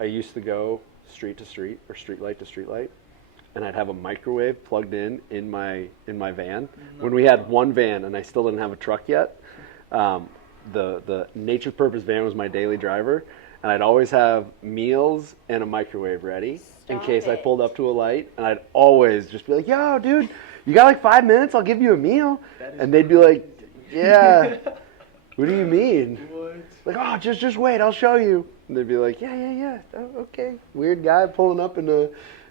I used to go street to street or street light to street light, and I'd have a microwave plugged in my van. When we had one van and I still didn't have a truck yet, the Nature Purpose van was my daily driver, and I'd always have meals and a microwave ready in case I pulled up to a light, and I'd always just be like, "Yo, dude, you got like 5 minutes? I'll give you a meal." And they'd be like, "Yeah." What do you mean? What? Like, "Oh, just wait, I'll show you." And they'd be like, "Yeah. Oh, okay." Weird guy pulling up in a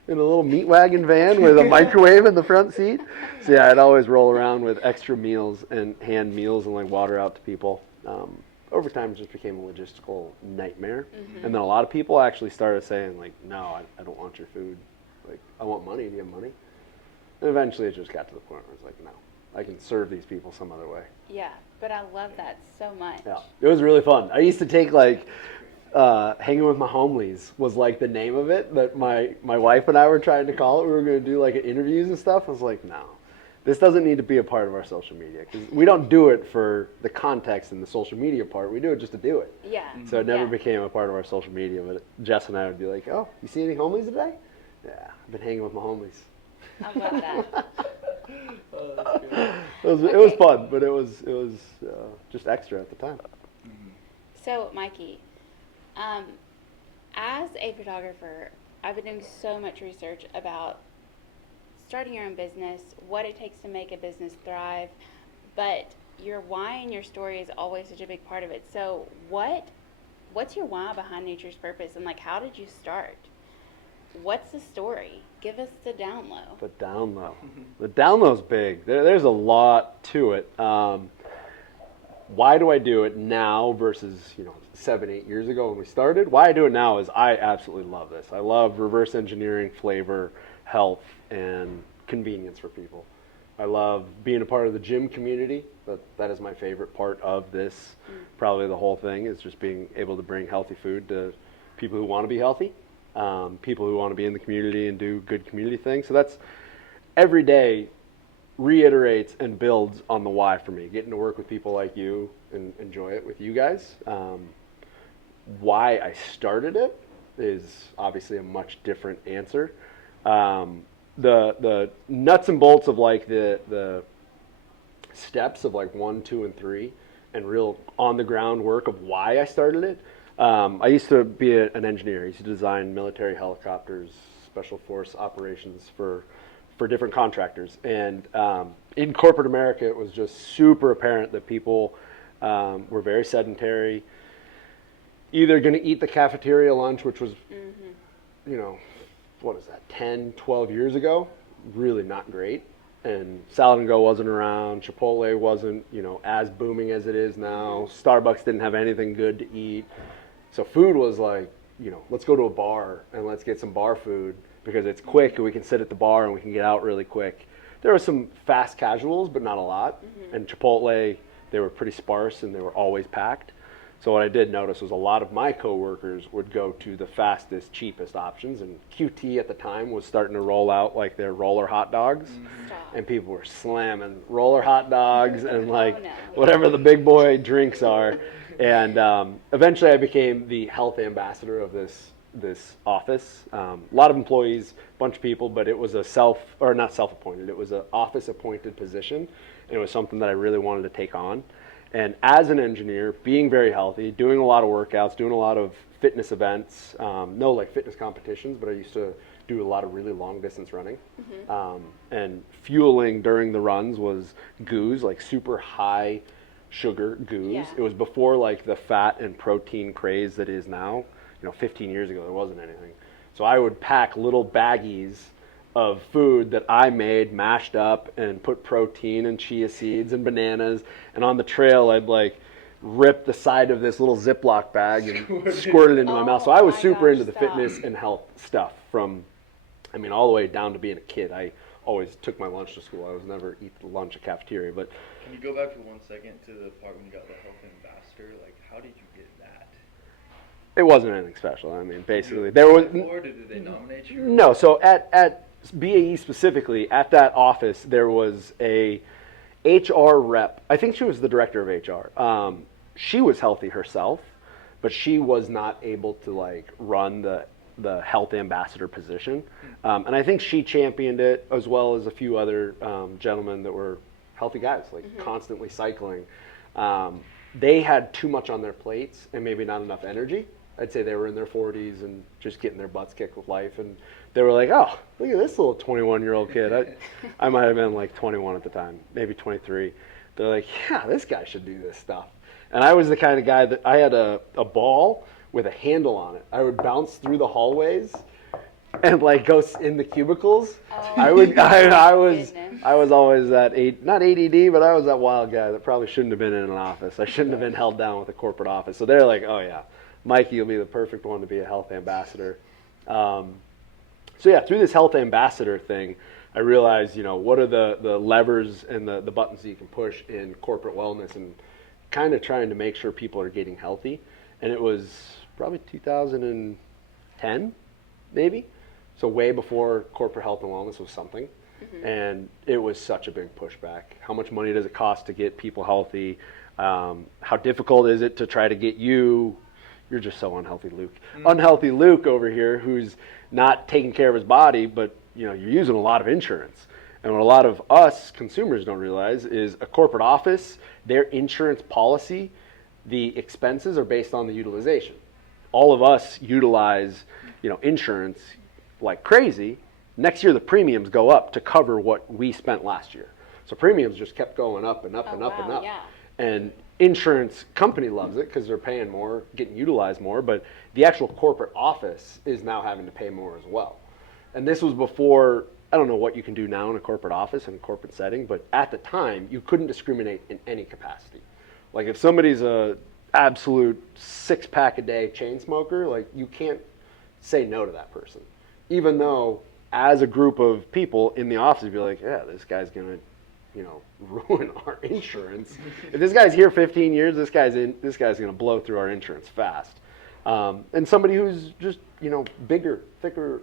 little meat wagon van with a microwave in the front seat. So yeah, I'd always roll around with extra meals and hand meals and like water out to people. Over time, it just became a logistical nightmare. And then a lot of people actually started saying like, "No, I don't want your food. Like, I want money. Do you have money?" And eventually it just got to the point where it's like, no, I can serve these people some other way. Yeah, but I love that so much. Yeah, it was really fun. I used to take like, hanging with my homelies was like the name of it that my wife and I were trying to call it. We were going to do like interviews and stuff. I was like, no, this doesn't need to be a part of our social media because we don't do it for the context and the social media part. We do it just to do it. Yeah. So it never became a part of our social media. But Jess and I would be like, "Oh, you see any homelies today?" "Yeah, I've been hanging with my homelies." I love that. Oh, that's good. It was fun, but it was just extra at the time. So, Mikey, as a photographer, I've been doing so much research about starting your own business, what it takes to make a business thrive, but your why and your story is always such a big part of it. So, what's your why behind Nature's Purpose, and like, how did you start? What's the story? Give us the down low. The down low. The down low's big. There's a lot to it. Why do I do it now versus 7, 8 years ago when we started? Why I do it now is I absolutely love this. I love reverse engineering flavor, health, and convenience for people. I love being a part of the gym community. That is my favorite part of this. Probably the whole thing is just being able to bring healthy food to people who want to be healthy. People who want to be in the community and do good community things. So that's every day reiterates and builds on the why for me. Getting to work with people like you and enjoy it with you guys. Why I started it is obviously a much different answer. The nuts and bolts of like the steps of like 1, 2, and 3 and real on the ground work of why I started it. I used to be an engineer. I used to design military helicopters, special force operations for different contractors. And in corporate America, it was just super apparent that people were very sedentary, either going to eat the cafeteria lunch, which was, what is that, 10, 12 years ago? Really not great. And Salad and Go wasn't around. Chipotle wasn't, as booming as it is now. Starbucks didn't have anything good to eat. So food was like, let's go to a bar and let's get some bar food because it's quick and we can sit at the bar and we can get out really quick. There were some fast casuals, but not a lot. And Chipotle, they were pretty sparse and they were always packed. So what I did notice was a lot of my coworkers would go to the fastest, cheapest options. And QT at the time was starting to roll out like their roller hot dogs. And people were slamming roller hot dogs and like whatever the big boy drinks are. And eventually I became the health ambassador of this office. A lot of employees, a bunch of people, but it was not self-appointed. It was an office-appointed position. And it was something that I really wanted to take on. And as an engineer, being very healthy, doing a lot of workouts, doing a lot of fitness events, no like fitness competitions, but I used to do a lot of really long distance running. And fueling during the runs was goos, like super high sugar goos. Yeah. It was before like the fat and protein craze that is now. 15 years ago, there wasn't anything. So I would pack little baggies of food that I made, mashed up, and put protein and chia seeds and bananas. And on the trail, I'd like rip the side of this little Ziploc bag and squirt it into my mouth. So I was super into the fitness and health stuff from, all the way down to being a kid. I always took my lunch to school. I was never eat lunch at cafeteria. But can you go back for 1 second to the part when you got the health ambassador? Like, how did you get that? It wasn't anything special. Basically, there was. Or did they nominate you? No. So at BAE specifically, at that office, there was a HR rep. I think she was the director of HR. She was healthy herself, but she was not able to like run the health ambassador position. And I think she championed it as well as a few other gentlemen that were healthy guys, like constantly cycling. They had too much on their plates and maybe not enough energy. I'd say they were in their 40s and just getting their butts kicked with life. And they were like, oh, look at this little 21-year-old kid. I might have been like 21 at the time, maybe 23. They're like, yeah, this guy should do this stuff. And I was the kind of guy that I had a ball with a handle on it. I would bounce through the hallways and like go in the cubicles. Oh, I was goodness. I was always that not ADD, but I was that wild guy that probably shouldn't have been in an office. I shouldn't have been held down with a corporate office. So they're like, oh yeah, Mikey, you'll be the perfect one to be a health ambassador. So yeah, through this health ambassador thing, I realized, what are the levers and the buttons that you can push in corporate wellness and kind of trying to make sure people are getting healthy. And it was probably 2010, maybe. So way before corporate health and wellness was something. And it was such a big pushback. How much money does it cost to get people healthy? How difficult is it to try to get you're just so unhealthy, Luke. Unhealthy Luke over here who's not taking care of his body, but you're using a lot of insurance. And what a lot of us consumers don't realize is a corporate office, their insurance policy, the expenses are based on the utilization. All of us utilize, insurance like crazy. Next year the premiums go up to cover what we spent last year. So premiums just kept going up and up and up and up. Yeah. And insurance company loves it because they're paying more, getting utilized more, but the actual corporate office is now having to pay more as well. And this was before, I don't know what you can do now in a corporate office and a corporate setting, but at the time you couldn't discriminate in any capacity. Like if somebody's a absolute 6-pack a day chain smoker, like you can't say no to that person. Even though as a group of people in the office, you'd be like, yeah, this guy's gonna, ruin our insurance. If this guy's here 15 years, this guy's gonna blow through our insurance fast. And somebody who's just, bigger, thicker,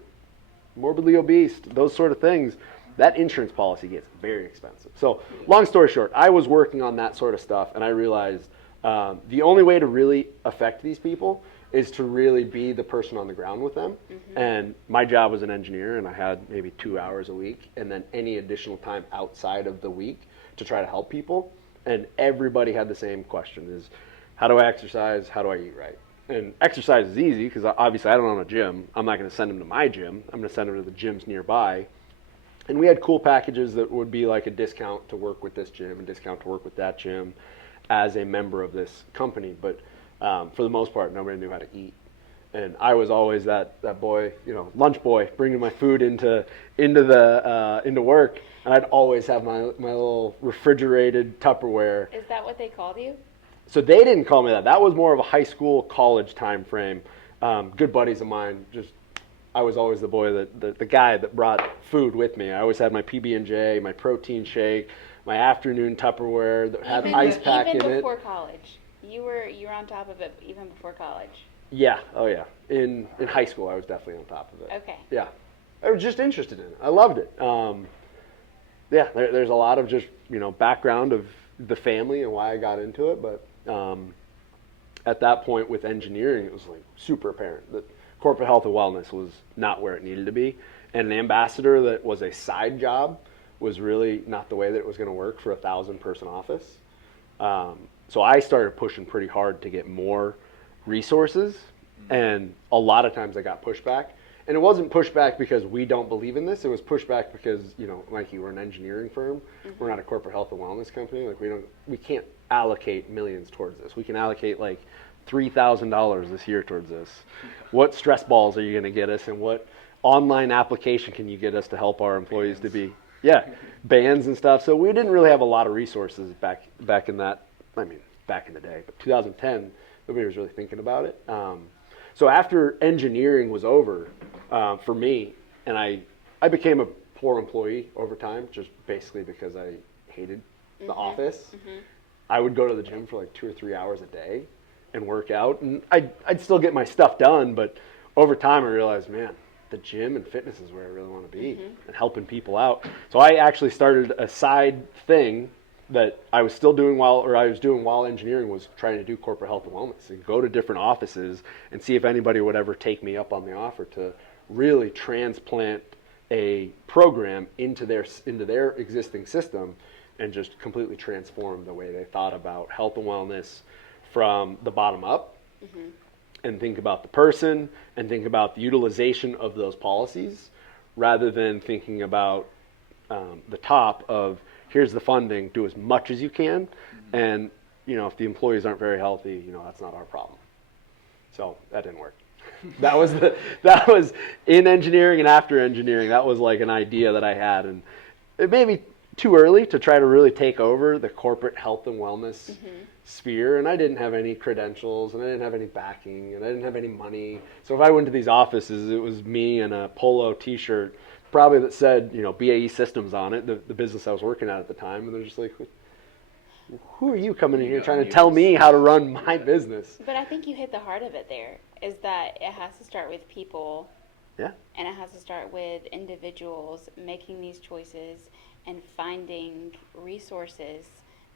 morbidly obese, those sort of things, that insurance policy gets very expensive. So long story short, I was working on that sort of stuff and I realized the only way to really affect these people is to really be the person on the ground with them. And my job was an engineer and I had maybe 2 hours a week and then any additional time outside of the week to try to help people. And everybody had the same question is, how do I exercise? How do I eat right? And exercise is easy because obviously I don't own a gym. I'm not going to send them to my gym. I'm going to send them to the gyms nearby. And we had cool packages that would be like a discount to work with this gym, a discount to work with that gym as a member of this company. But for the most part, nobody knew how to eat. And I was always that boy, lunch boy, bringing my food into work. And I'd always have my little refrigerated Tupperware. Is that what they called you? So they didn't call me that. That was more of a high school, college time frame. Good buddies of mine. I was always the boy the guy that brought food with me. I always had my PB&J, my protein shake, my afternoon Tupperware that had ice pack in it. Even before college, you were on top of it even before college. Yeah. Oh yeah. In high school, I was definitely on top of it. Okay. Yeah. I was just interested in it. I loved it. Yeah. There's a lot of just background of the family and why I got into it, but at that point with engineering, it was like super apparent that corporate health and wellness was not where it needed to be. And an ambassador that was a side job was really not the way that it was going to work for a 1,000-person office. So I started pushing pretty hard to get more resources. And a lot of times I got pushback. And it wasn't pushback because we don't believe in this. It was pushback because, Mikey, we're an engineering firm. We're not a corporate health and wellness company. Like we can't allocate millions towards this. We can allocate like $3,000 this year towards this. What stress balls are you going to get us, and what online application can you get us to help our employees to be? Yeah, bands and stuff. So we didn't really have a lot of resources back in that. I mean, back in the day, but 2010, nobody was really thinking about it. So after engineering was over for me, and I became a poor employee over time, just basically because I hated the office. I would go to the gym for like 2 or 3 hours a day and work out, and I'd still get my stuff done, but over time I realized, man, the gym and fitness is where I really want to be and helping people out. So I actually started a side thing that I was still doing while engineering was trying to do corporate health and wellness and go to different offices and see if anybody would ever take me up on the offer to really transplant a program into their existing system and just completely transform the way they thought about health and wellness from the bottom up, and think about the person and think about the utilization of those policies rather than thinking about the top of here's the funding, do as much as you can, and if the employees aren't very healthy, that's not our problem. So that didn't work. That was in engineering and after engineering. That was like an idea that I had, and it may be too early to try to really take over the corporate health and wellness sphere. And I didn't have any credentials, and I didn't have any backing, and I didn't have any money. So if I went to these offices, it was me and a polo T-shirt, probably that said BAE Systems on it, the business I was working at the time, and they're just like, who are you coming in here trying to tell me how to run my business? But I think you hit the heart of it there, is that it has to start with people. Yeah. And it has to start with individuals making these choices and finding resources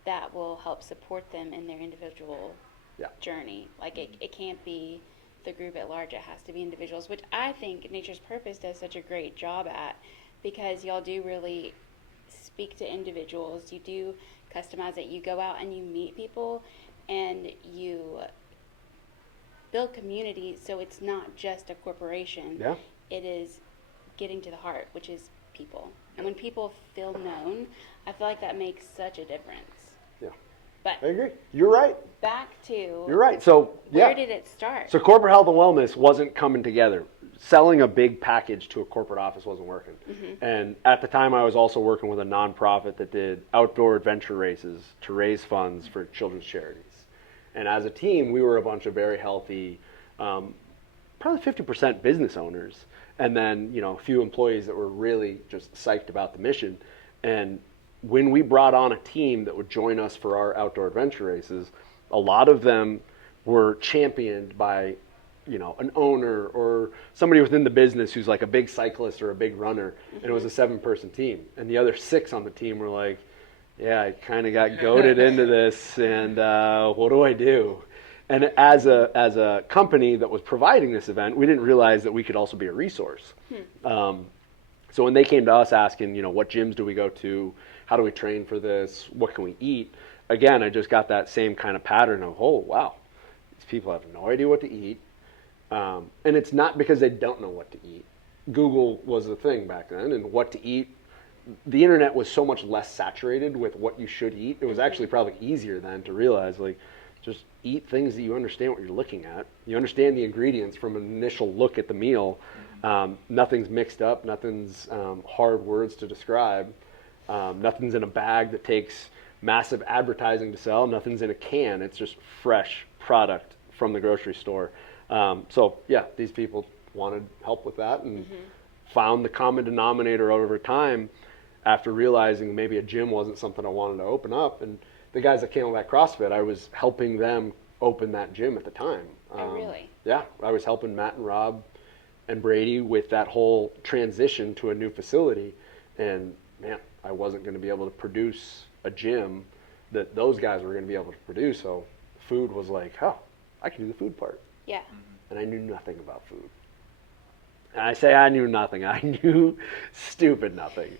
that will help support them in their individual journey. Like it can't be the group at large, it has to be individuals, which I think Nature's Purpose does such a great job at, because y'all do really speak to individuals. You do customize it. You go out and you meet people and you build community, so it's not just a corporation. Yeah. It is getting to the heart, which is people. And when people feel known, I feel like that makes such a difference. Yeah. But I agree. You're right. back to You're right. So where did it start? So corporate health and wellness wasn't coming together. Selling a big package to a corporate office wasn't working. And at the time, I was also working with a nonprofit that did outdoor adventure races to raise funds for children's charities. And as a team, we were a bunch of very healthy, probably 50% business owners, and then a few employees that were really just psyched about the mission. And when we brought on a team that would join us for our outdoor adventure races, a lot of them were championed by an owner or somebody within the business who's like a big cyclist or a big runner, and it was a 7-person team. And the other 6 on the team were like, yeah, I kind of got goaded into this, and what do I do? And as a company that was providing this event, we didn't realize that we could also be a resource. So when they came to us asking, what gyms do we go to? How do we train for this? What can we eat? Again, I just got that same kind of pattern of, oh, wow, these people have no idea what to eat. And it's not because they don't know what to eat. Google was the thing back then, and what to eat. The internet was so much less saturated with what you should eat. It was actually probably easier then to realize, just eat things that you understand what you're looking at. You understand the ingredients from an initial look at the meal. Nothing's mixed up. Nothing's hard words to describe. Nothing's in a bag that takes massive advertising to sell. Nothing's in a can. It's just fresh product from the grocery store. So these people wanted help with that and found the common denominator over time after realizing maybe a gym wasn't something I wanted to open up. And the guys that came on that CrossFit, I was helping them open that gym at the time. Oh, really? Yeah, I was helping Matt and Rob and Brady with that whole transition to a new facility. And man, I wasn't going to be able to produce a gym that those guys were going to be able to produce. So food was like, oh, I can do the food part. Yeah. And I knew nothing about food. And I say I knew nothing. I knew stupid nothing.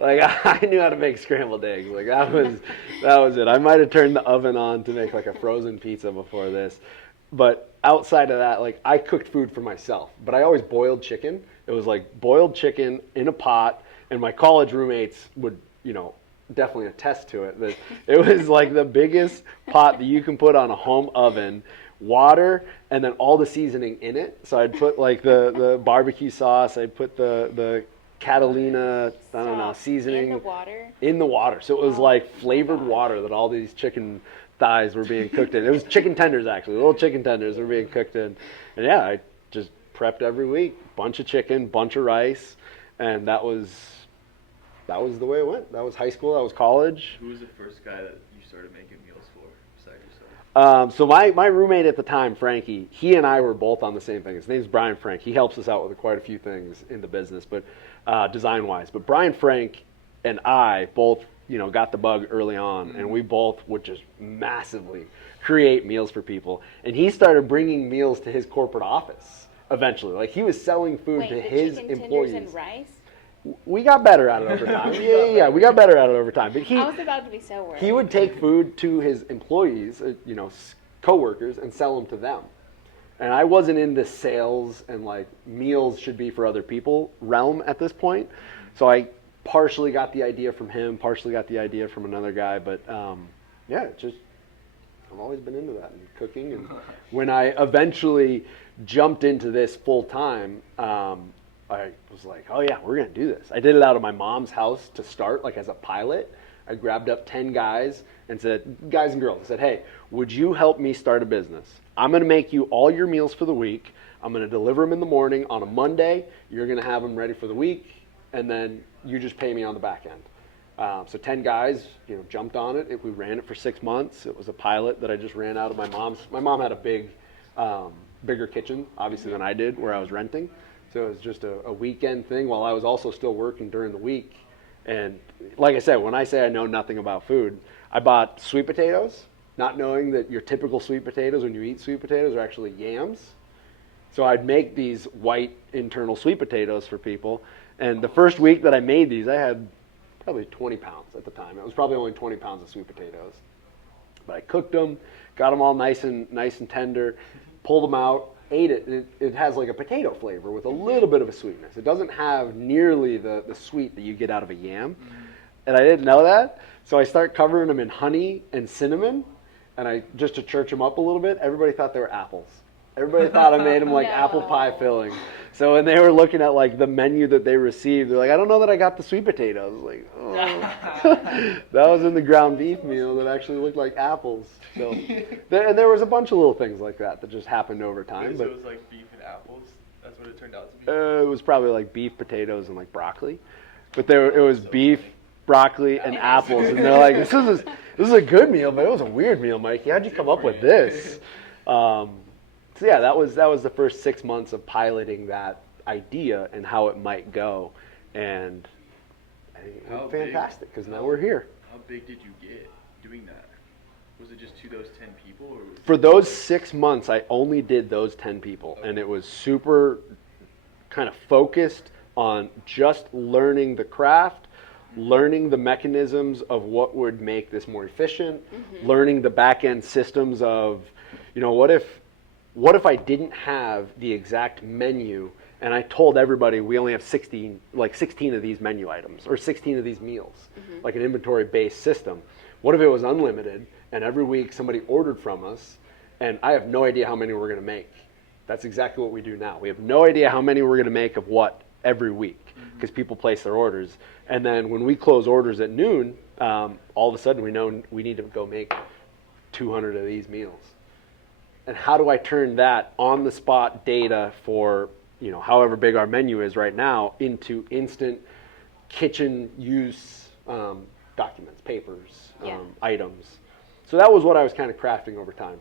I knew how to make scrambled eggs. That was it. I might have turned the oven on to make a frozen pizza before this. But outside of that, I cooked food for myself. But I always boiled chicken. It was boiled chicken in a pot, and my college roommates would, definitely attest to it. That it was the biggest pot that you can put on a home oven. Water, and then all the seasoning in it. So I'd put the barbecue sauce, I'd put the Catalina, seasoning in the water. So it was flavored water that all these chicken thighs were being cooked in. It was chicken tenders, actually. Little chicken tenders were being cooked in. And I just prepped every week. Bunch of chicken, bunch of rice. And that was the way it went. That was high school, that was college. Who was the first guy that you started making meals for besides yourself? So my roommate at the time, Frankie, he and I were both on the same thing. His name's Brian Frank. He helps us out with quite a few things in the business, but design-wise. But Brian Frank and I both got the bug early on, and we both would just massively create meals for people. And he started bringing meals to his corporate office eventually. Like, he was selling food to the his chicken employees. tenders and rice? We got better at it over time. Yeah, we got better at it over time. But I was about to be so worried. he would take food to his employees, coworkers, and sell them to them. And I wasn't in the sales and like meals should be for other people realm at this point. So I partially got the idea from him, partially got the idea from another guy. But I've always been into that and cooking. And when I eventually jumped into this full time, I was like, oh yeah, we're going to do this. I did it out of my mom's house to start, like as a pilot. I grabbed up 10 guys and said, guys and girls, I said, hey, would you help me start a business? I'm going to make you all your meals for the week. I'm going to deliver them in the morning on a Monday. You're going to have them ready for the week, and then you just pay me on the back end. So 10 guys, jumped on it. We ran it for 6 months. It was a pilot that I just ran out of my mom's. My mom had a bigger kitchen, obviously, than I did, where I was renting. So it was just a weekend thing while I was also still working during the week. And like I said, when I say I know nothing about food, I bought sweet potatoes, not knowing that your typical sweet potatoes, when you eat sweet potatoes, are actually yams. So I'd make these white internal sweet potatoes for people. And the first week that I made these, I had probably 20 pounds at the time. It was probably only 20 pounds of sweet potatoes. But I cooked them, got them all nice and tender, pulled them out, ate it. It has like a potato flavor with a little bit of a sweetness. It doesn't have nearly the sweet that you get out of a yam. And I didn't know that. So I start covering them in honey and cinnamon. And just to church them up a little bit, everybody thought they were apples. Everybody thought I made them like apple pie filling. So when they were looking at like the menu that they received, they're like, I don't know that I got the sweet potatoes. Like, oh, that was in the ground beef meal that actually looked like apples. So, and there was a bunch of little things like that just happened over time. So but it was like beef and apples? That's what it turned out to be? it was probably like beef, potatoes, and like broccoli. But it was beef, broccoli, and apples. And they're like, this is a good meal, but it was a weird meal, Mikey. How'd you come up with this? So yeah, that was the first 6 months of piloting that idea and how it might go, and I think it went fantastic because now we're here. How big did you get doing that? Was it just to those 10 people? Or was For those 6 months, I only did those 10 people, and it was super kind of focused on just learning the craft, learning the mechanisms of what would make this more efficient, learning the back-end systems of, what if I didn't have the exact menu and I told everybody we only have 16 of these menu items or 16 of these meals, like an inventory-based system? What if it was unlimited and every week somebody ordered from us and I have no idea how many we're going to make? That's exactly what we do now. We have no idea how many we're going to make of what every week because people place their orders. And then when we close orders at noon, all of a sudden we know we need to go make 200 of these meals. And how do I turn that on-the-spot data for, however big our menu is right now into instant kitchen use documents, papers, items? So that was what I was kind of crafting over time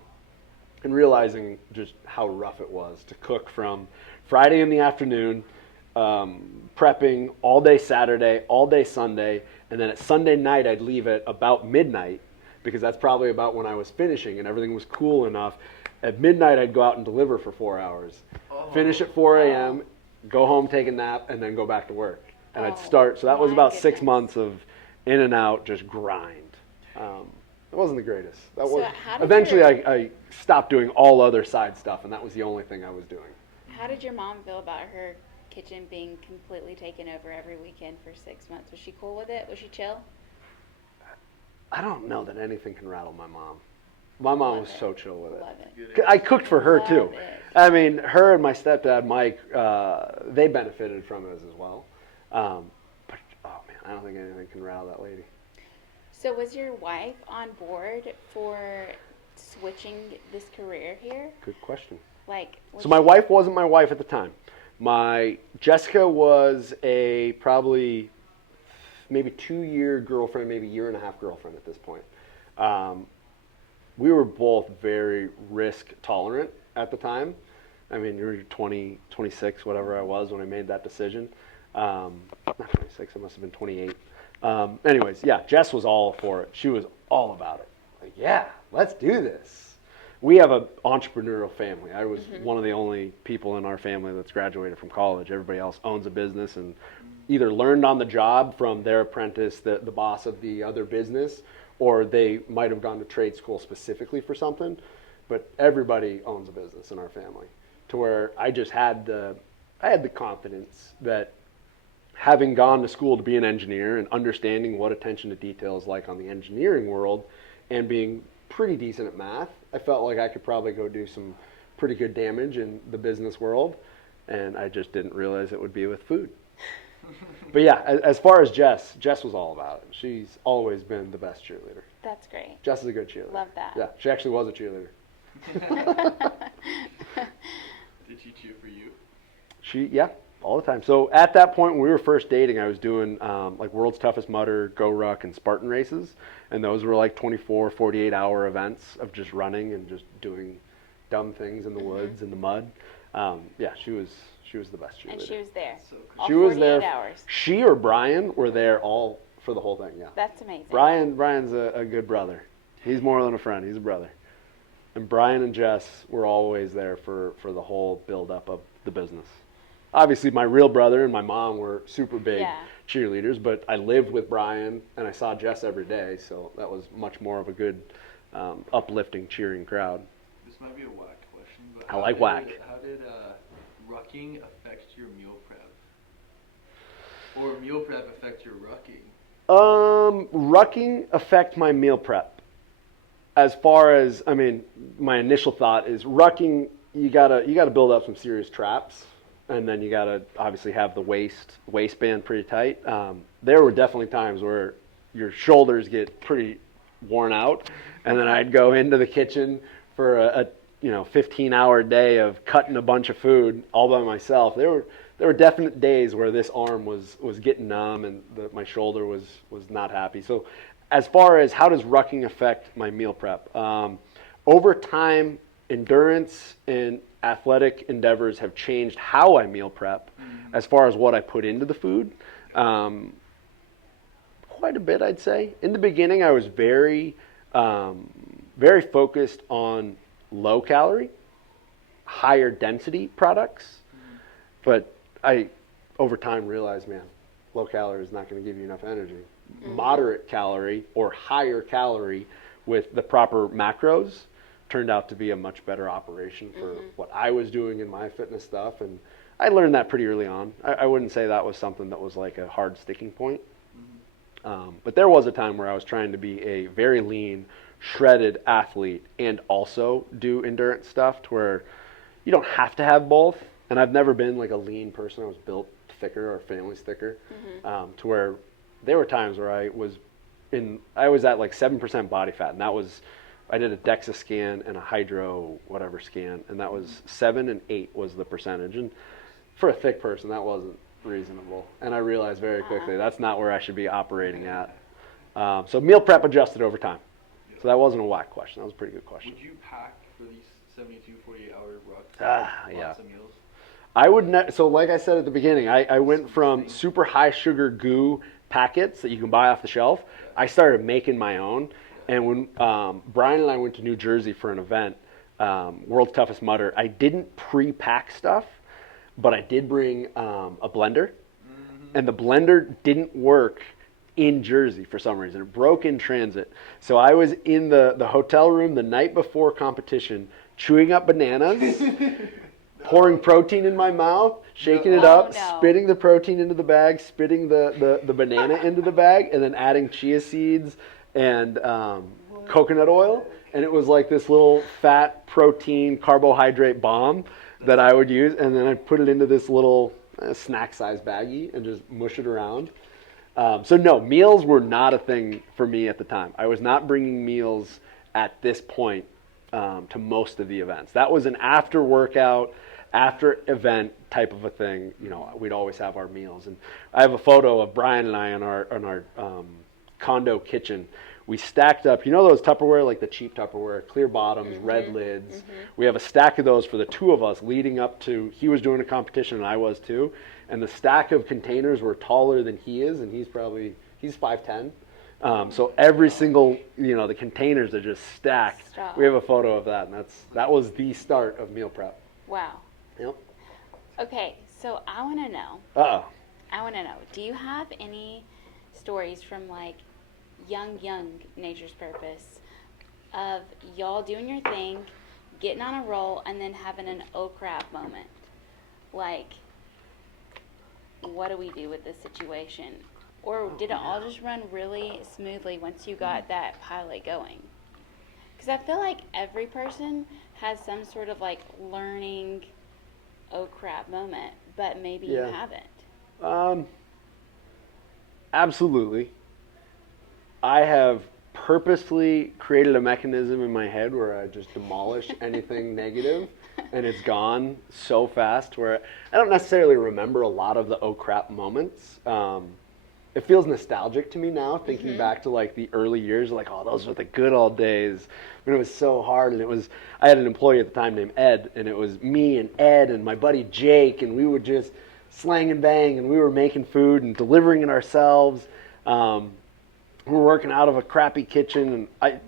and realizing just how rough it was to cook from Friday in the afternoon, prepping all day Saturday, all day Sunday, and then at Sunday night I'd leave at about midnight because that's probably about when I was finishing and everything was cool enough. At midnight, I'd go out and deliver for 4 hours, finish at 4 a.m., go home, take a nap, and then go back to work. And I'd start. So that was about 6 months of in and out, just grind. It wasn't the greatest. Eventually, I stopped doing all other side stuff, and that was the only thing I was doing. How did your mom feel about her kitchen being completely taken over every weekend for 6 months? Was she cool with it? Was she chill? I don't know that anything can rattle my mom. My mom was so chill with it. Love it. I cooked for her too. Love it. I mean, her and my stepdad, Mike, they benefited from it as well. But, oh man, I don't think anything can rattle that lady. So was your wife on board for switching this career here? Good question. So my wife wasn't my wife at the time. Jessica was a probably maybe 2-year girlfriend, maybe year and a half girlfriend at this point. We were both very risk tolerant at the time. I mean, you were 20, 26, whatever I was when I made that decision. Not 26, I must have been 28. Anyways, yeah, Jess was all for it. She was all about it. Like, yeah, let's do this. We have an entrepreneurial family. I was one of the only people in our family that's graduated from college. Everybody else owns a business and either learned on the job from their apprentice, the boss of the other business, or they might have gone to trade school specifically for something. But everybody owns a business in our family, to where I just had the confidence that having gone to school to be an engineer and understanding what attention to detail is like on the engineering world and being pretty decent at math, I felt like I could probably go do some pretty good damage in the business world, and I just didn't realize it would be with food. But yeah, as far as Jess was all about it. She's always been the best cheerleader. That's great. Jess is a good cheerleader. Love that. Yeah, she actually was a cheerleader. Did she cheer for you? Yeah, all the time. So at that point when we were first dating, I was doing like World's Toughest Mudder, Go Ruck, and Spartan races. And those were like 24, 48-hour events of just running and just doing dumb things in the woods, in the mud. Yeah, she was the best cheerleader. And she was there. So cool. All She was 48 there. hours. She or Brian were there all for the whole thing, yeah. That's amazing. Brian's a good brother. He's more than a friend. He's a brother. And Brian and Jess were always there for the whole build-up of the business. Obviously, my real brother and my mom were super big cheerleaders, but I lived with Brian, and I saw Jess every day, so that was much more of a good, uplifting, cheering crowd. This might be a whack question, but I like whack. How did rucking affect your meal prep? Or meal prep affect your rucking? Rucking affect my meal prep. As far as, I mean, my initial thought is rucking, you gotta build up some serious traps, and then you gotta obviously have the waistband pretty tight. There were definitely times where your shoulders get pretty worn out, and then I'd go into the kitchen for a 15-hour day of cutting a bunch of food all by myself. There were definite days where this arm was getting numb and my shoulder was not happy. So as far as how does rucking affect my meal prep? Over time, endurance and athletic endeavors have changed how I meal prep as far as what I put into the food. Quite a bit, I'd say. In the beginning, I was very focused on low calorie, higher density products, but I over time realized, man, low calorie is not going to give you enough energy. Moderate calorie or higher calorie with the proper macros turned out to be a much better operation for what I was doing in my fitness stuff, and I learned that pretty early on. I wouldn't say that was something that was like a hard sticking point. But there was a time where I was trying to be a very lean, shredded athlete and also do endurance stuff to where you don't have to have both. And I've never been like a lean person. I was built thicker, our family's thicker, to where there were times where I was at like 7% body fat, and I did a DEXA scan and a hydro whatever scan, and that was 7 and 8 was the percentage. And for a thick person, that wasn't reasonable. And I realized very quickly that's not where I should be operating at. So meal prep adjusted over time. So that wasn't a whack question. That was a pretty good question. Would you pack for these 72, 48-hour rucks? Yeah. Lots of meals? I would so like I said at the beginning, I went from super high sugar goo packets that you can buy off the shelf. I started making my own. And when Brian and I went to New Jersey for an event, World's Toughest Mudder, I didn't pre-pack stuff, but I did bring a blender. And the blender didn't work in Jersey for some reason. It broke in transit. So I was in the hotel room the night before competition, chewing up bananas, pouring protein in my mouth, shaking it up, spitting the protein into the bag, spitting the banana into the bag, and then adding chia seeds and coconut oil. And it was like this little fat protein carbohydrate bomb that I would use. And then I'd put it into this little snack-sized baggie and just mush it around. So no, meals were not a thing for me at the time. I was not bringing meals at this point to most of the events. That was an after workout, after event type of a thing. We'd always have our meals. And I have a photo of Brian and I in our condo kitchen. We stacked up, those Tupperware, like the cheap Tupperware, clear bottoms, red lids. We have a stack of those for the two of us leading up to, he was doing a competition and I was too. And the stack of containers were taller than he is, and he's probably He's 5'10". So every single, the containers are just stacked. Stop. We have a photo of that, and that was the start of meal prep. Wow. Yep. Okay, so I want to know. Uh-oh. Do you have any stories from like young Nature's Purpose of y'all doing your thing, getting on a roll, and then having an oh crap moment? Like, what do we do with this situation? Or did it all just run really smoothly once you got that pilot going? Because I feel like every person has some sort of like learning oh crap moment, but maybe you haven't. Absolutely. I have purposely created a mechanism in my head where I just demolish anything negative, and it's gone so fast where I don't necessarily remember a lot of the oh crap moments. It feels nostalgic to me now, thinking back to like the early years, like, oh, those were the good old days when it was so hard. And I had an employee at the time named Ed, and it was me and Ed and my buddy Jake, and we would just slang and bang, and we were making food and delivering it ourselves. We were working out of a crappy kitchen, and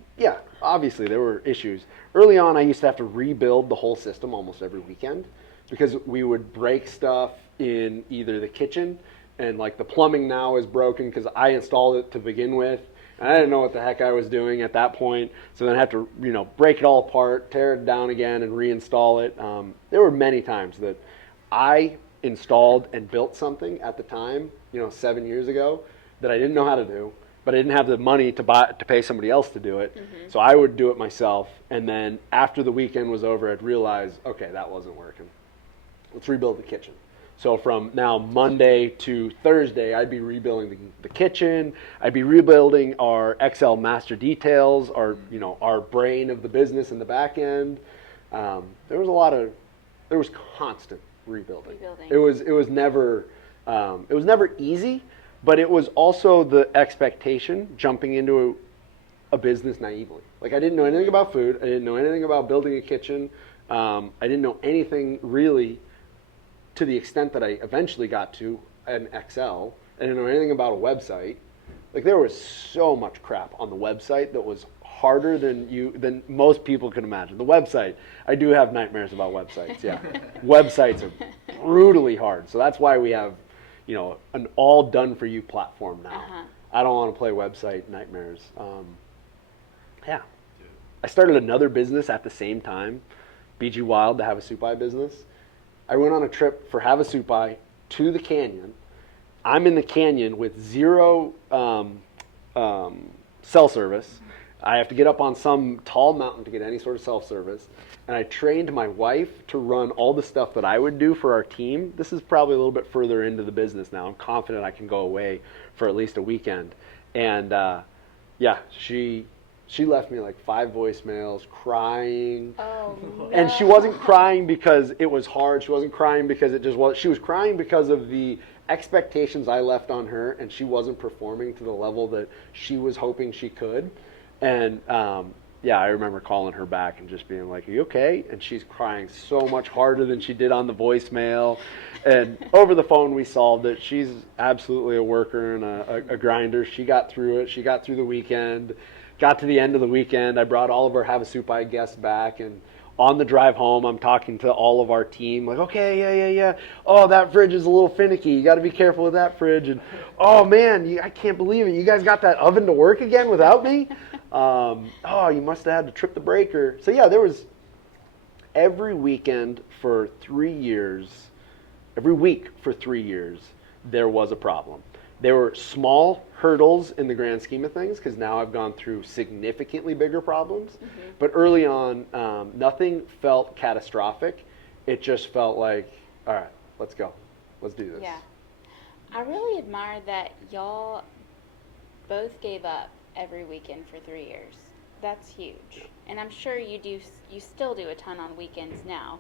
obviously there were issues. Early on, I used to have to rebuild the whole system almost every weekend because we would break stuff in either the kitchen, and like the plumbing now is broken because I installed it to begin with, and I didn't know what the heck I was doing at that point. So then I have to, break it all apart, tear it down again, and reinstall it. There were many times that I installed and built something at the time, 7 years ago, that I didn't know how to do, but I didn't have the money to pay somebody else to do it. So I would do it myself, and then after the weekend was over, I'd realize, okay, that wasn't working. Let's rebuild the kitchen. So from now Monday to Thursday, I'd be rebuilding the kitchen. I'd be rebuilding our Excel master details, our brain of the business in the back end. There was constant rebuilding. It was never easy, but it was also the expectation jumping into a business naively. Like I didn't know anything about food. I didn't know anything about building a kitchen. I didn't know anything really to the extent that I eventually got to an Excel. I didn't know anything about a website. Like there was so much crap on the website that was harder than most people could imagine. The website, I do have nightmares about websites. Yeah, websites are brutally hard. So that's why we have, an all done for you platform now. I don't want to play website nightmares. I started another business at the same time, BG Wild, the Havasupai business. I went on a trip for Havasupai to the canyon. I'm in the canyon with zero cell service. I have to get up on some tall mountain to get any sort of cell service. And I trained my wife to run all the stuff that I would do for our team. This is probably a little bit further into the business now. I'm confident I can go away for at least a weekend. And she left me like 5 voicemails, crying. Oh, no. And she wasn't crying because it was hard. She wasn't crying because it just was. She was crying because of the expectations I left on her, and she wasn't performing to the level that she was hoping she could. And I remember calling her back and just being like, "Are you okay?" And she's crying so much harder than she did on the voicemail. And over the phone, we solved it. She's absolutely a worker and a grinder. She got through it. She got through the weekend. Got to the end of the weekend, I brought all of our Havasupai guests back, and on the drive home, I'm talking to all of our team, like, okay, yeah. Oh, that fridge is a little finicky. You got to be careful with that fridge. And, oh, man, I can't believe it. You guys got that oven to work again without me? You must have had to trip the breaker. So, yeah, there was every weekend for 3 years, every week for 3 years, there was a problem. There were small hurdles in the grand scheme of things because now I've gone through significantly bigger problems. But early on, nothing felt catastrophic. It just felt like, all right, let's go. Let's do this. Yeah. I really admire that y'all both gave up every weekend for 3 years. That's huge. And I'm sure you still do a ton on weekends now.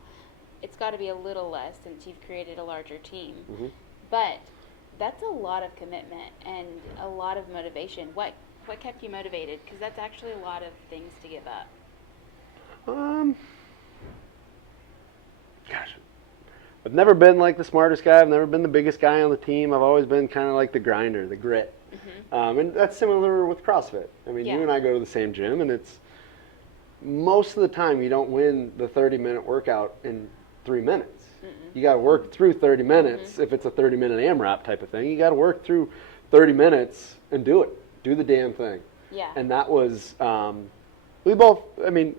It's got to be a little less since you've created a larger team. But that's a lot of commitment and a lot of motivation. What kept you motivated? Because that's actually a lot of things to give up. Gosh, I've never been like the smartest guy. I've never been the biggest guy on the team. I've always been kind of like the grinder, the grit. And that's similar with CrossFit. I mean, Yeah. you and I go to the same gym, and it's most of the time you don't win the 30-minute workout in 3 minutes. You got to work through 30 minutes. If it's a 30-minute AMRAP type of thing, you got to work through 30 minutes and do it. Do the damn thing. Yeah. And that was, we both, I mean,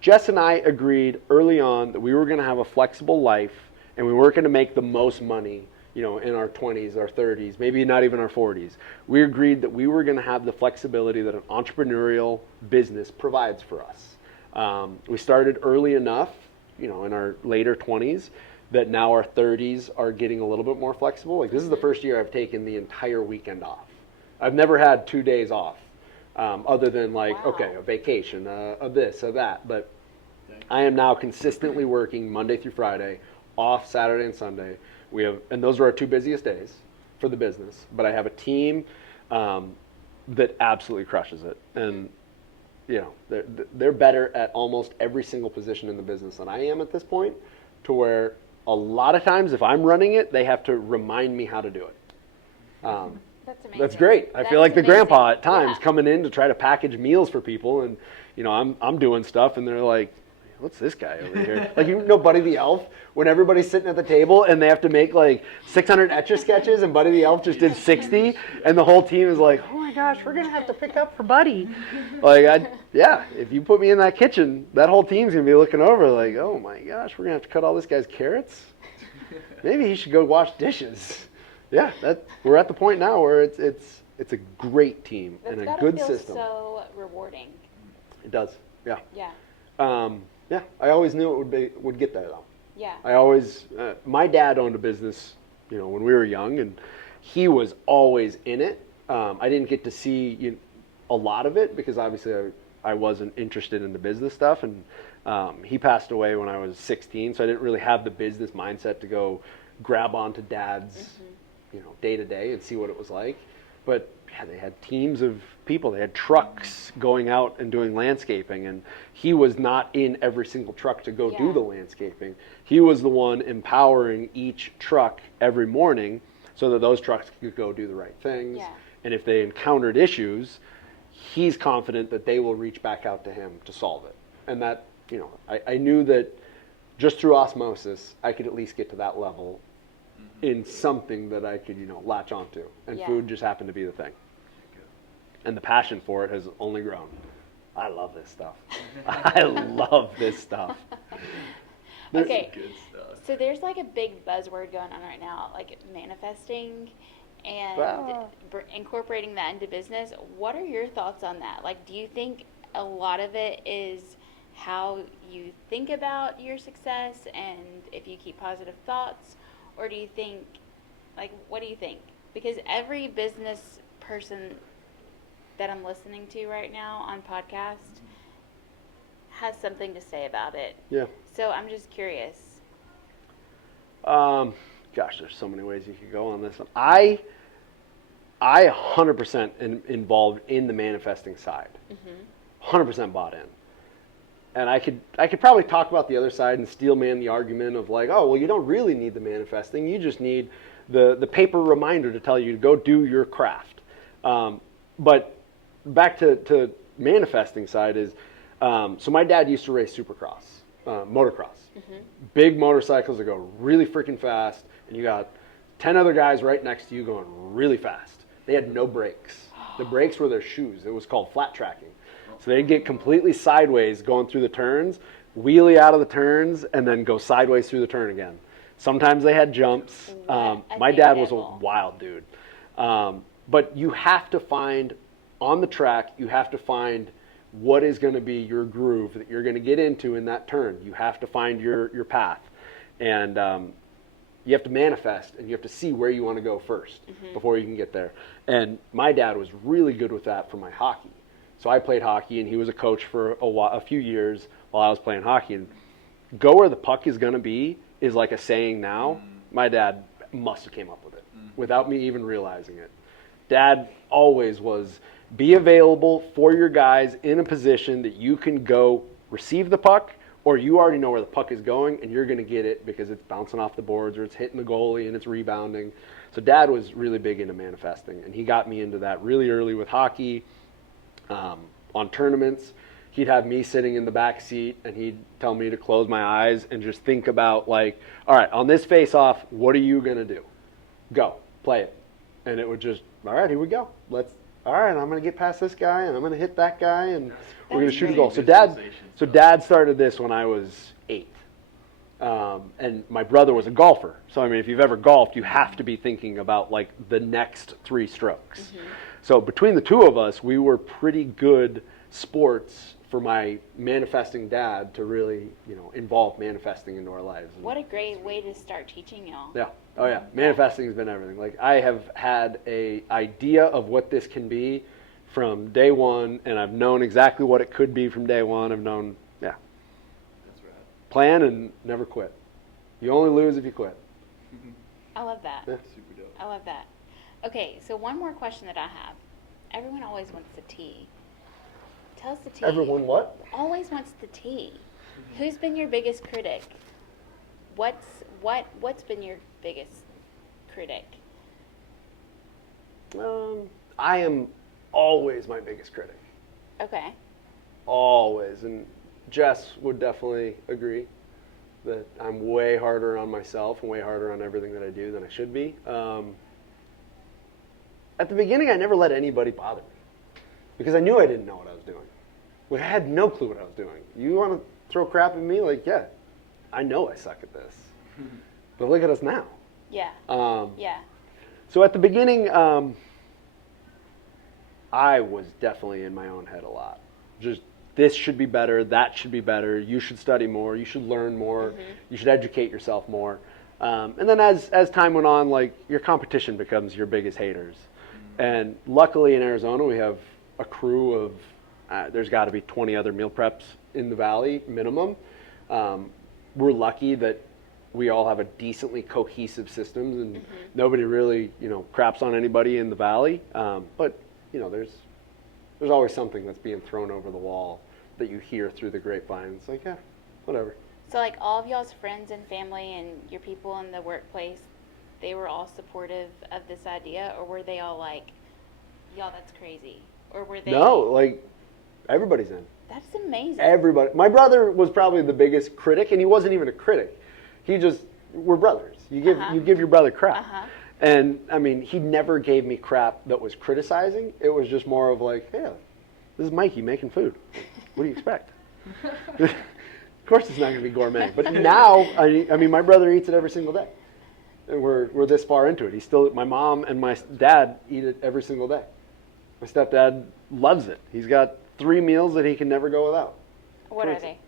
Jess and I agreed early on that we were going to have a flexible life and we weren't going to make the most money, you know, in our 20s, our 30s, maybe not even our 40s. We agreed that we were going to have the flexibility that an entrepreneurial business provides for us. We started early enough, you know, in our later 20s, that now our 30s are getting a little bit more flexible. Like, this is the first year I've taken the entire weekend off. I've never had 2 days off, other than like, Wow. okay, a vacation, a this, a that. But I am now consistently working Monday through Friday, off Saturday and Sunday. We have, and those are our 2 busiest days for the business. But I have a team that absolutely crushes it, and you know, they're better at almost every single position in the business than I am at this point, to where a lot of times if I'm running it, they have to remind me how to do it. That's amazing. That's great. I That feel is like the amazing. grandpa at times Yeah. coming in to try to package meals for people, and you know, I'm doing stuff, and they're like, "What's this guy over here?" Like, you know, Buddy the Elf, when everybody's sitting at the table and they have to make like 600 Etch-a-Sketches, and Buddy the Elf just did 60, and the whole team is like, "Oh my gosh, we're gonna have to pick up for Buddy." Like, yeah, if you put me in that kitchen, that whole team's gonna be looking over like, "Oh my gosh, we're gonna have to cut all this guy's carrots. Maybe he should go wash dishes." Yeah, we're at the point now where it's a great team That's and a gotta good feel system. so rewarding. It does, yeah. Yeah. Yeah, I always knew it would get there though. Yeah. I always, my dad owned a business, you know, when we were young, and he was always in it. I didn't get to see a lot of it because obviously I wasn't interested in the business stuff, and he passed away when I was 16, so I didn't really have the business mindset to go grab onto Dad's, you know, day to day and see what it was like. But yeah, they had teams of people. They had trucks going out and doing landscaping, and he was not in every single truck to go do Yeah. the landscaping. He was the one empowering each truck every morning so that those trucks could go do the right things. Yeah. And if they encountered issues, he's confident that they will reach back out to him to solve it. And that, you know, I knew that just through osmosis, I could at least get to that level in something that I could, you know, latch onto. And Yeah. food just happened to be the thing. And the passion for it has only grown. I love this stuff. I love this stuff. Okay. Good stuff. So there's like a big buzzword going on right now, like manifesting and Ah. incorporating that into business. What are your thoughts on that? Like, do you think a lot of it is how you think about your success and if you keep positive thoughts? Or do you think, like, what do you think? Because every business person that I'm listening to right now on podcast has something to say about it. Yeah. So I'm just curious. Gosh, there's so many ways you could go on this one. I 100% am involved in the manifesting side. 100% bought in. And I could probably talk about the other side and steel man the argument of like, oh, well, you don't really need the manifesting. You just need the paper reminder to tell you to go do your craft. But back to manifesting side is, so my dad used to race supercross, motocross. Big motorcycles that go really freaking fast, and you got 10 other guys right next to you going really fast. They had no brakes. The brakes were their shoes. It was called flat tracking. So they'd get completely sideways going through the turns, wheelie out of the turns, and then go sideways through the turn again. Sometimes they had jumps. What a My dad was a daredevil. wild dude. But you have to find, on the track, you have to find what is going to be your groove that you're going to get into in that turn. You have to find your path. And you have to manifest, and you have to see where you want to go first before you can get there. And my dad was really good with that for my hockey. So I played hockey, and he was a coach for a few years while I was playing hockey. And go where the puck is going to be is like a saying now. My dad must have came up with it without me even realizing it. Dad always was, be available for your guys in a position that you can go receive the puck or you already know where the puck is going and you're going to get it because it's bouncing off the boards or it's hitting the goalie and it's rebounding. So Dad was really big into manifesting, and he got me into that really early with hockey. On tournaments, he'd have me sitting in the back seat and he'd tell me to close my eyes and just think about, like, all right, on this face-off, what are you going to do? Go, play it. And it would just, all right, here we go. All right, I'm going to get past this guy and I'm going to hit that guy and we're going to shoot a goal. So Dad started this when I was 8. And my brother was a golfer. So, I mean, if you've ever golfed, you have to be thinking about, like, the next 3 strokes. Mm-hmm. So between the two of us, we were pretty good sports for my manifesting dad to really, involve manifesting into our lives. What a great way to start teaching y'all. Yeah. Oh, yeah. Manifesting has been everything. Like, I have had a idea of what this can be from day one, and I've known exactly what it could be from day one. I've known, That's right. Plan and never quit. You only lose if you quit. I love that. Yeah. Super dope. I love that. Okay, so one more question that I have. Everyone always wants the tea. Tell us the tea. Everyone what? Always wants the tea. Who's been your biggest critic? What's been your biggest critic? I am always my biggest critic. Okay. Always. And Jess would definitely agree that I'm way harder on myself and way harder on everything that I do than I should be. At the beginning, I never let anybody bother me because I knew I didn't know what I was doing. Like, I had no clue what I was doing. You want to throw crap at me? Like, yeah, I know I suck at this. But look at us now. Yeah. Yeah. So at the beginning, I was definitely in my own head a lot. Just, this should be better, that should be better, you should study more, you should learn more, you should educate yourself more. And then as time went on, like, your competition becomes your biggest haters. And luckily in Arizona, we have a crew of, there's got to be 20 other meal preps in the valley, minimum. We're lucky that we all have a decently cohesive system, and nobody really, craps on anybody in the valley. But, there's always something that's being thrown over the wall that you hear through the grapevine. It's like, yeah, whatever. So, like, all of y'all's friends and family and your people in the workplace, they were all supportive of this idea, or were they all like, y'all, that's crazy? Or were they... No, like, everybody's in. That's amazing. Everybody. My brother was probably the biggest critic, and he wasn't even a critic. We're brothers. You give your brother crap. And, I mean, he never gave me crap that was criticizing. It was just more of like, hey, this is Mikey making food. What do you expect? Of course it's not going to be gourmet. But now, I mean, my brother eats it every single day. And we're this far into it. My mom and my dad eat it every single day. My stepdad loves it. He's got 3 meals that he can never go without. What are they?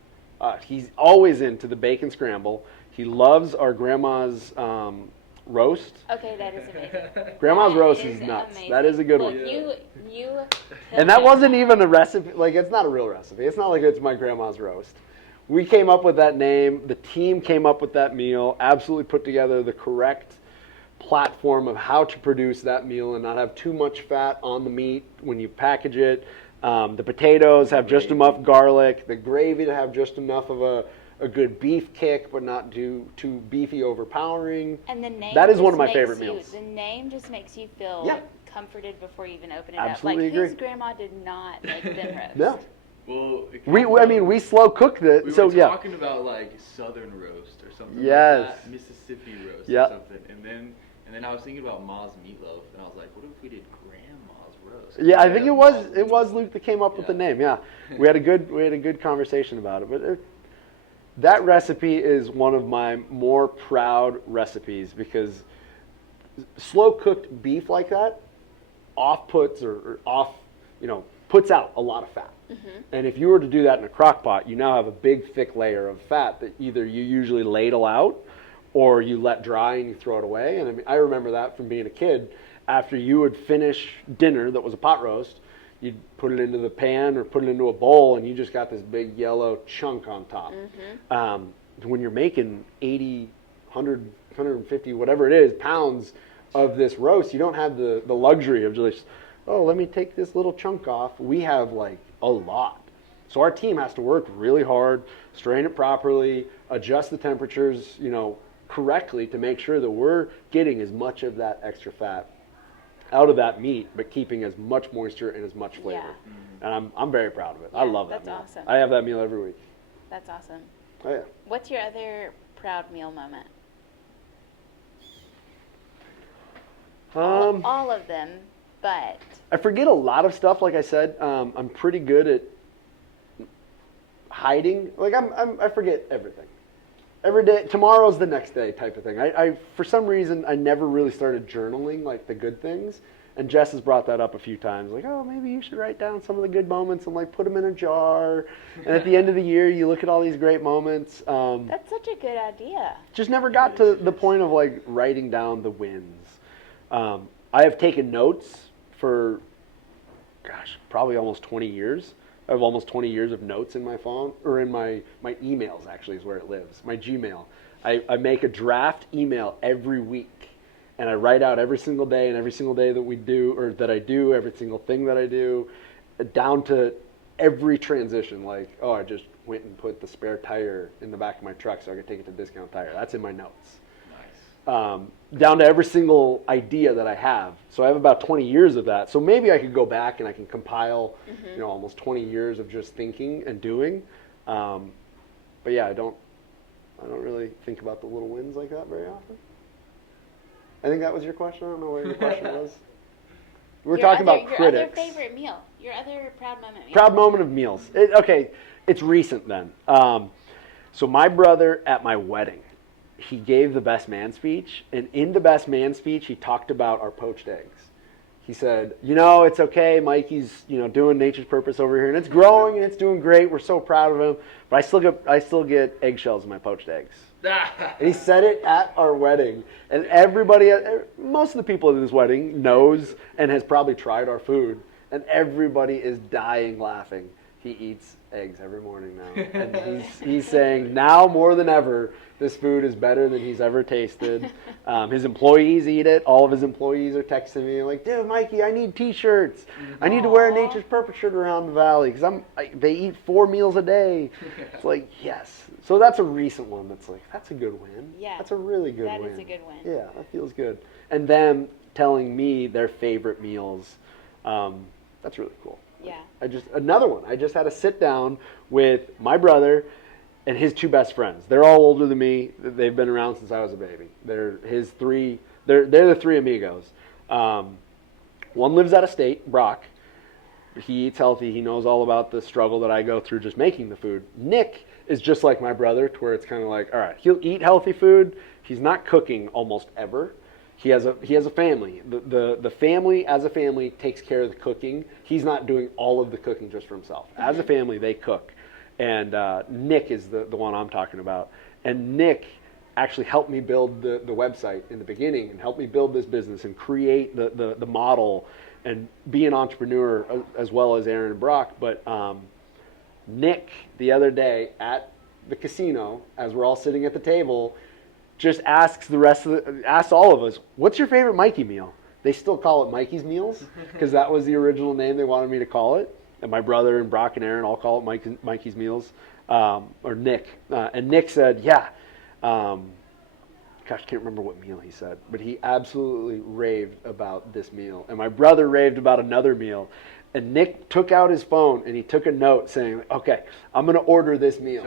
He's always into the bacon scramble. He loves our grandma's roast. Okay, that is amazing. Grandma's roast is nuts. Amazing. That is a good one. You and that wasn't even a recipe. Like, it's not a real recipe. It's not like it's my grandma's roast. We came up with that name. The team came up with that meal, absolutely put together the correct platform of how to produce that meal and not have too much fat on the meat when you package it. The potatoes have just enough garlic. The gravy to have just enough of a good beef kick, but not too beefy, overpowering. And the name that is one of my favorite meals. The name just makes you feel comforted before you even open it Absolutely up. Like, agree. his grandma did not make thin roast. No. Well, we slow cooked it. We so were talking about, like, Southern roast or something like that, Mississippi roast or something. And then I was thinking about Ma's meatloaf, and I was like, what if we did Grandma's roast? Yeah, I think it was Luke that came up with the name. Yeah, we had a good conversation about it. But that recipe is one of my more proud recipes because slow cooked beef like that puts out a lot of fat. And if you were to do that in a crock pot, you now have a big thick layer of fat that either you usually ladle out or you let dry and you throw it away. And I remember that from being a kid. After you would finish dinner that was a pot roast, you'd put it into the pan or put it into a bowl and you just got this big yellow chunk on top. When you're making 80, 100, 150, whatever it is, pounds of this roast, you don't have the luxury of just, oh, let me take this little chunk off. We have, like, a lot. So our team has to work really hard, strain it properly, adjust the temperatures, correctly to make sure that we're getting as much of that extra fat out of that meat, but keeping as much moisture and as much flavor. Yeah. And I'm very proud of it. Yeah, I love that that's meal. awesome. I have that meal every week. That's awesome. Oh yeah. What's your other proud meal moment? All of them, but I forget a lot of stuff. Like I said, I'm pretty good at hiding. Like I forget everything. Every day, tomorrow's the next day type of thing. I for some reason, I never really started journaling like the good things. And Jess has brought that up a few times. Like, oh, maybe you should write down some of the good moments and like put them in a jar. And at the end of the year, you look at all these great moments. that's such a good idea. Just never got to the point of like writing down the wins. I have taken notes for, probably almost 20 years. I have almost 20 years of notes in my phone, or in my emails actually is where it lives, my Gmail. I make a draft email every week, and I write out every single day and every single day that we do, or that I do, every single thing that I do, down to every transition. Like, oh, I just went and put the spare tire in the back of my truck so I could take it to Discount Tire. That's in my notes. Down to every single idea that I have. So I have about 20 years of that. So maybe I could go back and I can compile, almost 20 years of just thinking and doing. But yeah, I don't really think about the little wins like that very often. I think that was your question. I don't know what your question was. We were talking about critics. Your other favorite meal. Your other proud moment meal. Proud moment of meals. Okay, it's recent then. So my brother at my wedding, he gave the best man speech, and in the best man speech, he talked about our poached eggs. He said, it's okay, Mikey's, doing nature's purpose over here, and it's growing and it's doing great. We're so proud of him, but I still get eggshells in my poached eggs. And he said it at our wedding, and everybody, most of the people at this wedding knows and has probably tried our food, and everybody is dying laughing. He eats eggs every morning now, and he's saying now more than ever, this food is better than he's ever tasted. His employees eat it. All of his employees are texting me like, dude, Mikey, I need T-shirts. I need to wear a Nature's Purpose shirt around the valley because they eat 4 meals a day. It's like, yes. So that's a recent one that's like, that's a good win. Yeah. That's a really good win. That is a good win. Yeah, that feels good. And them telling me their favorite meals, that's really cool. Yeah. Another one. I just had a sit down with my brother and his 2 best friends. They're all older than me. They've been around since I was a baby. They're the 3 amigos. One lives out of state, Brock. He eats healthy. He knows all about the struggle that I go through just making the food. Nick is just like my brother, to where it's kind of like, all right, he'll eat healthy food. He's not cooking almost ever. He has a family. The family, as a family, takes care of the cooking. He's not doing all of the cooking just for himself. As a family, they cook. And Nick is the one I'm talking about. And Nick actually helped me build the website in the beginning and helped me build this business and create the model and be an entrepreneur as well as Aaron and Brock. But Nick, the other day at the casino, as we're all sitting at the table, just asks all of us, what's your favorite Mikey meal? They still call it Mikey's Meals because that was the original name they wanted me to call it. And my brother and Brock and Aaron all call it Mikey's Meals, or Nick. And Nick said, yeah. I can't remember what meal he said, but he absolutely raved about this meal. And my brother raved about another meal. And Nick took out his phone and he took a note saying, okay, I'm going to order this meal.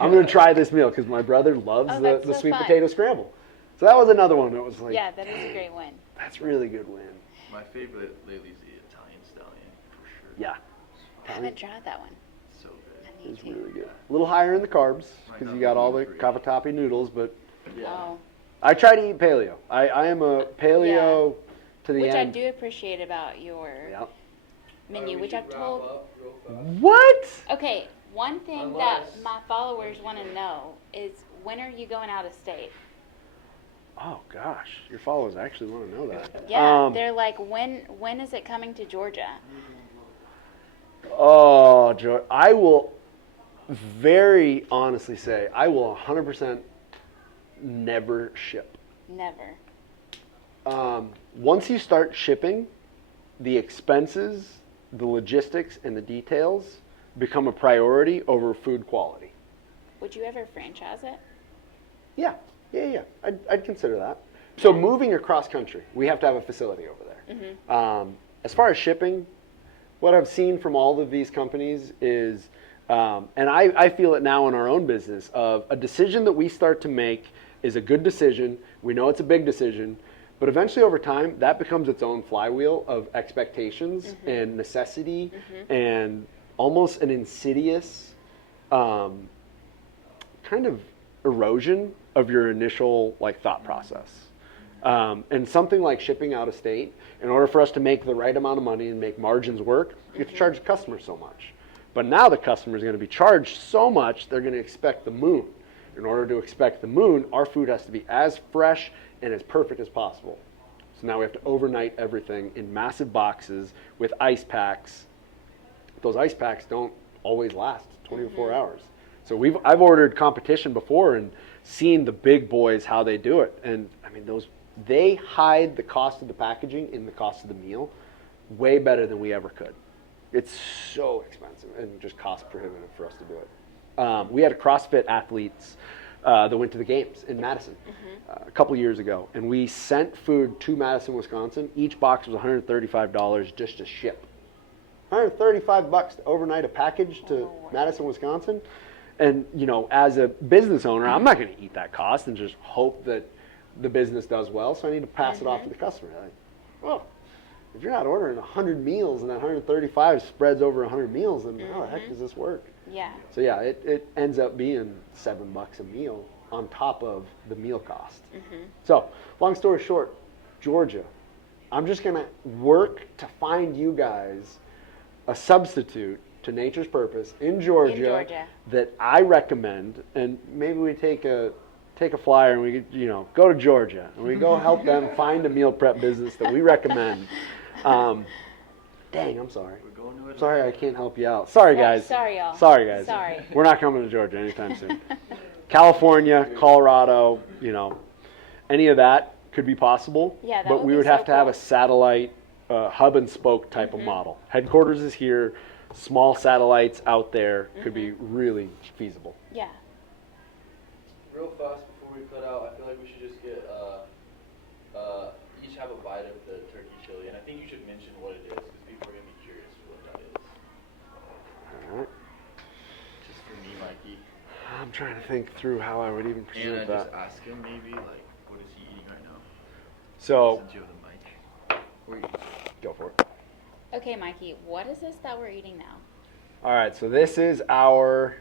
I'm going to try this meal because my brother loves the sweet potato scramble. So that was another one that was like, yeah, that is a great win. That's a really good win. My favorite lately is the Italian stallion, for sure. Yeah. I haven't tried that one. So good. I need It's to. really good. A little higher in the carbs because you got all the cavatappi noodles, but Yeah. Oh. I try to eat paleo. I am a paleo to the Which end. I do appreciate about your Yep. menu, which I've told. What? Okay, one thing that my followers want to know is when are you going out of state? Oh gosh, your followers actually want to know that. Yeah, they're like, when is it coming to Georgia? Oh, George, I will very honestly say I will 100% never ship. Never. Once you start shipping, the expenses, the logistics, and the details become a priority over food quality. Would you ever franchise it? Yeah. I'd consider that. So moving across country, we have to have a facility over there. As far as shipping, what I've seen from all of these companies is, and I feel it now in our own business, of a decision that we start to make is a good decision. We know it's a big decision, but eventually over time, that becomes its own flywheel of expectations and necessity and almost an insidious kind of erosion of your initial thought process. And something like shipping out of state, in order for us to make the right amount of money and make margins work, you have to charge the customer so much. But now the customer is going to be charged so much, they're going to expect the moon. In order to expect the moon, our food has to be as fresh and as perfect as possible. So now we have to overnight everything in massive boxes with ice packs. Those ice packs don't always last 24 hours. So I've ordered competition before and seen the big boys how they do it. And I mean, they hide the cost of the packaging in the cost of the meal way better than we ever could. It's so expensive and just cost prohibitive for us to do it. We had CrossFit athletes that went to the games in Madison a couple years ago, and we sent food to Madison, Wisconsin. Each box was $135 just to ship. $135 to overnight a package to Madison, Wisconsin. And, as a business owner, I'm not going to eat that cost and just hope that the business does well, so I need to pass it off to the customer. If you're not ordering 100 meals and that 135 spreads over 100 meals, then how the heck does this work? Yeah. So yeah, it ends up being $7 a meal on top of the meal cost. So long story short, Georgia, I'm just going to work to find you guys a substitute to Nature's Purpose in Georgia that I recommend, and maybe we take a flyer and we go to Georgia and we go help them find a meal prep business that we recommend. Dang, I'm sorry. Sorry, I can't help you out. Sorry, guys. Sorry, y'all. Sorry, guys. Sorry. We're not coming to Georgia anytime soon. California, Colorado, any of that could be possible. Yeah, that but would we be would so have to have cool. a satellite hub and spoke type of model. Headquarters is here. Small satellites out there could be really feasible. Yeah. Real fast before we cut out, I feel like we should just get each have a bite of the turkey chili, and I think you should mention what it is because people are gonna be curious for what that is. All right. Just for me, Mikey. I'm trying to think through how I would even present And that. just ask him maybe what is he eating right now? So Since you have the mic. What are you eating? go for it. Okay, Mikey, what is this that we're eating now? All right, so this is our,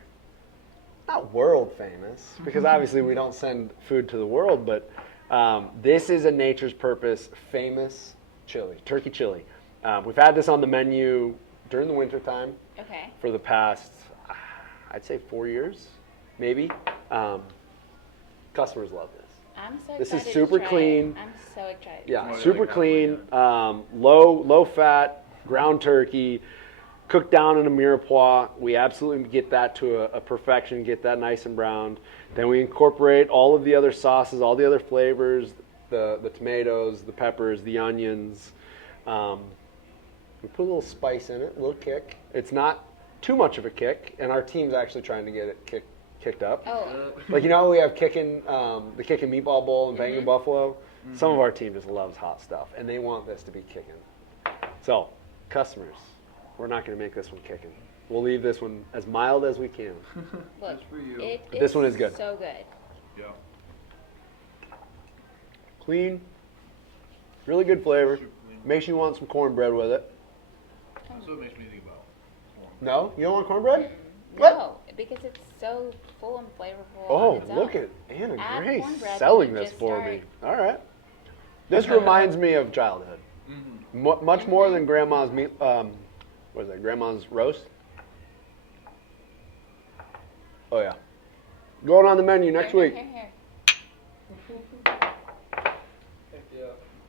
not world famous, because obviously we don't send food to the world, but this is a Nature's Purpose famous chili, turkey chili. We've had this on the menu during the winter time Okay. for the past, I'd say 4 years, maybe. Customers love this. I'm so This excited is super to try clean. It. I'm so excited. Yeah, Oh, super like clean, halfway low fat, ground turkey, cooked down in a mirepoix. We absolutely get that to a perfection, get that nice and browned. Then we incorporate all of the other sauces, all the other flavors, the tomatoes, the peppers, the onions. We put a little spice in it, a little kick. It's not too much of a kick, and our team's actually trying to get it kicked up. Oh, Like, we have the kicking meatball bowl and banging buffalo. Some of our team just loves hot stuff, and they want this to be kicking. So, customers, we're not going to make this one kicking. We'll leave this one as mild as we can. look, for you. This one is good. So good. Yeah. Clean, really good flavor. Super clean. Makes you want some cornbread with it. That's what makes me think about corn. No? You don't want cornbread? No, because it's so full and flavorful. Oh, on its look own. at Anna Add Grace cornbread selling and this just for start- me. All right. This reminds me of childhood. Much more than Grandma's meat. What is that? Grandma's roast. Oh yeah. Going on the menu next week. Here.